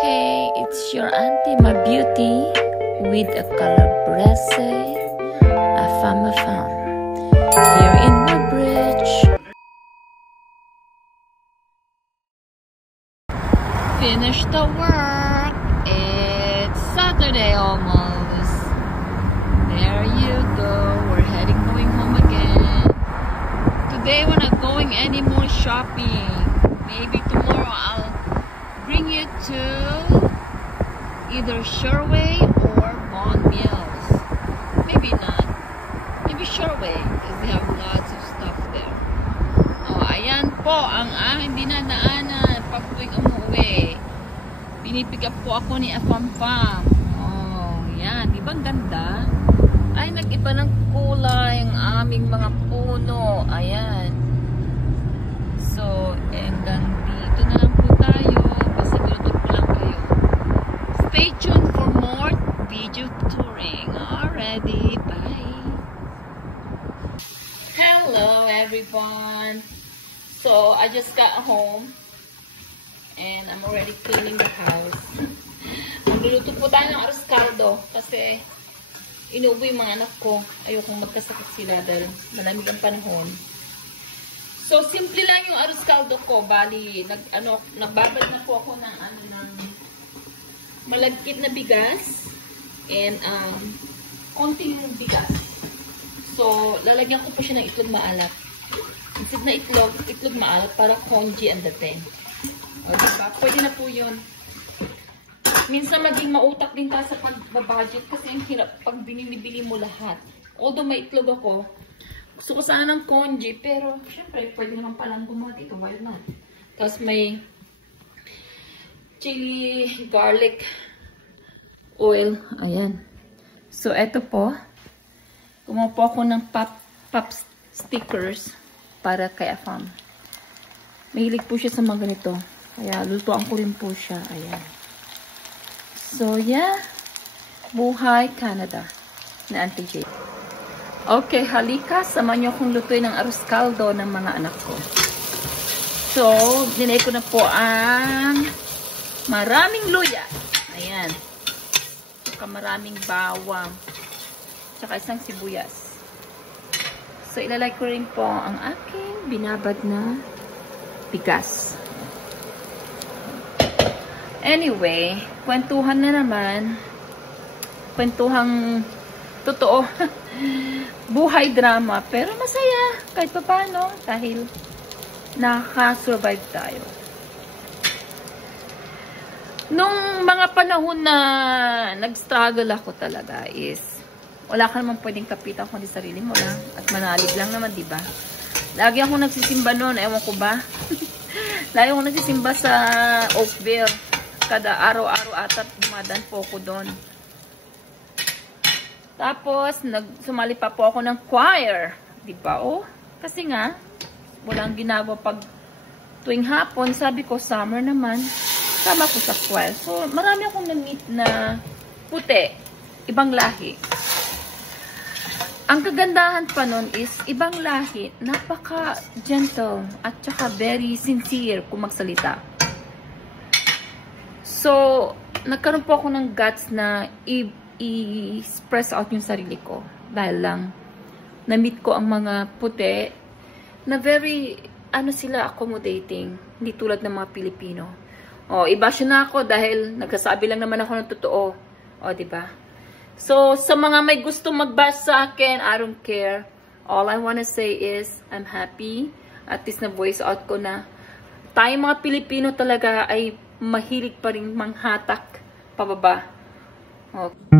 Hey, it's your auntie, my beauty, with a calabrese, a femme, here in my bridge. Finish the work. It's Saturday almost. There you go. We're going home again. Today we're not going any more shopping. Maybe tomorrow I'll bring you to either Sherway or Bond Mills. Maybe not. Maybe Sherway because they have lots of stuff there. Oh, ayan po ang aking dinadaanan pag tuwing umuwi. Pinipick up po ako ni Afam-Fam. Oh, yan. Di ba ang ganda? Ay, nag-iba ng kulay ang aming mga puno. Ayan. So, hanggang dito na lang po tayo. Basta binutot ko lang kayo. Stay tuned for more video touring. Already. Bye. Hello, everyone. So, I just got home. And I'm already cleaning the house. Magluluto po tayo ng arroz caldo. Kasi, inuwi yung mga anak ko. Ayokong magkasakit sila dahil malamig ang panahon. So, simple lang yung arroz caldo ko. Bali, nagbabad na po ako ng, ng malagkit na bigas. And, konting bigas. So, lalagyan ko po siya ng itlog maalat. Instead na itlog maalat para congee ang dating. O, diba? Pwede na po yun. Minsan maging mautak din tayo sa pagbabudget kasi ang hirap pag binibili mo lahat. Although may itlog ako, gusto ko sana ng congee, pero syempre pwede naman palang gumawa dito. Why not? Tapos may chili, garlic, oil. Ayan. So, eto po. Gumawa po ako ng pop stickers para kay Afam. Mahilig po siya sa mga ganito. Kaya lutuan ko rin po siya. Ayan. So, yeah. Buhay Canada na Auntie J. Okay, halika. Sama niyo akong lutuin ng arroz caldo ng mga anak ko. So, dinay ko na po ang maraming luya. Ayan. Saka maraming bawang. Saka isang sibuyas. So, ilalagay ko rin po ang aking binabad na bigas. Anyway, kwentuhan na naman. Kwentuhang totoo. Buhay drama. Pero masaya. Kahit pa paano. Dahil nakaka-survive tayo. Nung mga panahon na nag-struggle ako talaga is wala ka naman pwedeng kapitan kundi sarili mo lang. At manalig lang naman, diba? Lagi ako nagsisimba noon. Ewan ko ba? Lagi ako nagsisimba sa Oakville. Kada araw-araw ata dumadaan po ako doon. Tapos, sumali pa po ako ng choir. Diba? Oh, kasi nga, walang ginagawa pag tuwing hapon. Sabi ko, summer naman. Sama ko sa choir. So, marami akong na-meet na puti. Ibang lahi. Ang kagandahan pa nun is, ibang lahi, napaka-gentle at saka very sincere kung magsalita. So, nagkaroon po ako ng guts na i-express out yung sarili ko. Dahil lang, na-meet ko ang mga puti na very, sila, accommodating. Hindi tulad ng mga Pilipino. O, iba siya na ako dahil nagsasabi lang naman ako ng totoo. O, diba? So, sa mga may gusto mag-bash sa akin, I don't care. All I wanna say is, I'm happy. At least na-voice out ko na tayong mga Pilipino talaga ay mahilig pa rin manghatak pababa. Okay.